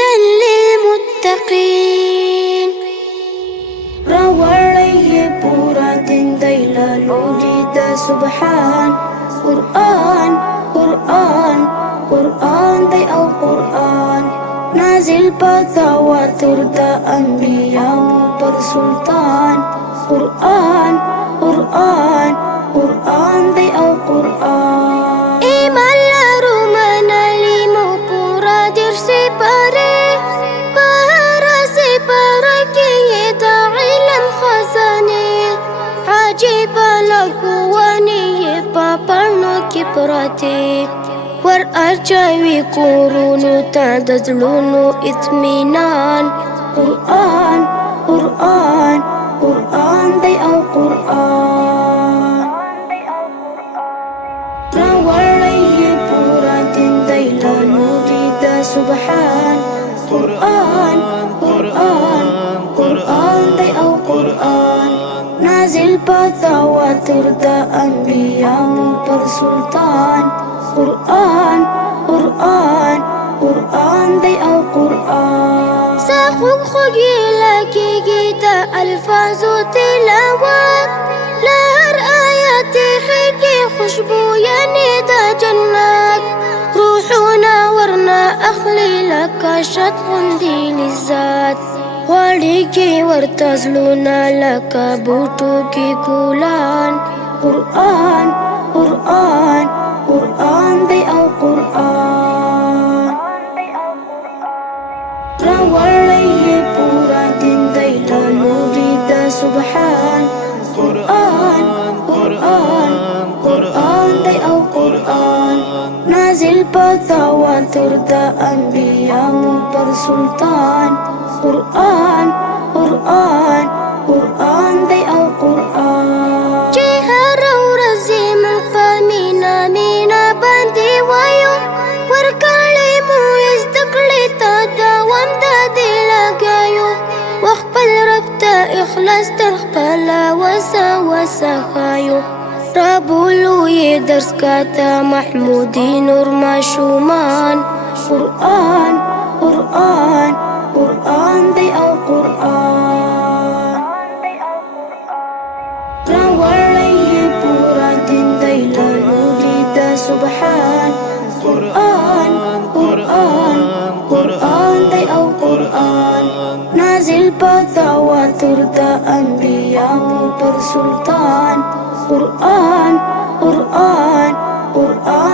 هدى للمتقين. راوړی پورا دین دی لالوري د سبحان. قرآن قرآن قرآن دی او قرآن نازل په تواتر د انبیاء پر سلطان. قرآن قرآن قرآن دی او قرآن ایمان لرو منلی مو پورا دیر سپاره په هر سپاره کې د علم خزانه عجیب لارښوونې په پاڼو کې پرتې ور اچوي کورونو ته د زړونو اطمینان. قرآن قرآن قرآن دی او قرآن راوړی پورا دین دی لالوري د سبحان. قرآن قرآن قرآن دی او قرآن نازل په تواتر د انبیاء پر سلطان. قرآن قرآن قرآن دی او قرآن ساخوږ خوږې لګېږي د الفاظو تلاوت له هر آیت خېږي خوشبویانې د جنت روحونه ورنه اخلي لکه شت غوندې لذت غواړي کې ورته زړونه لکه بوټو کې ګلان. قرآن قرآن قرآن دی او قرآن راوړی پورا دین دی لالوري د سبحان. قرآن قرآن قرآن دی او قرآن نازل په تواتر د انبیاء پر سلطان. قرآن قرآن قرآن دی او قرآن چې هر ورځ موږ په مینا مینا باندې وایو ورکړې مو زده کړې ته دوام د دې لګایو وخپل رب ته اخلاص تر خپله وسه وسه ښایو رابولو یې درس کاته محمودي نور ماشومان. قرآن قرآن قرآن دی او قرآن راوړی پورا دین دی لالوري د سبحان. قرآن قرآن قرآن دی او قرآن نازل په تواتر د انبیاء پر سلطان. قرآن قرآن قرآن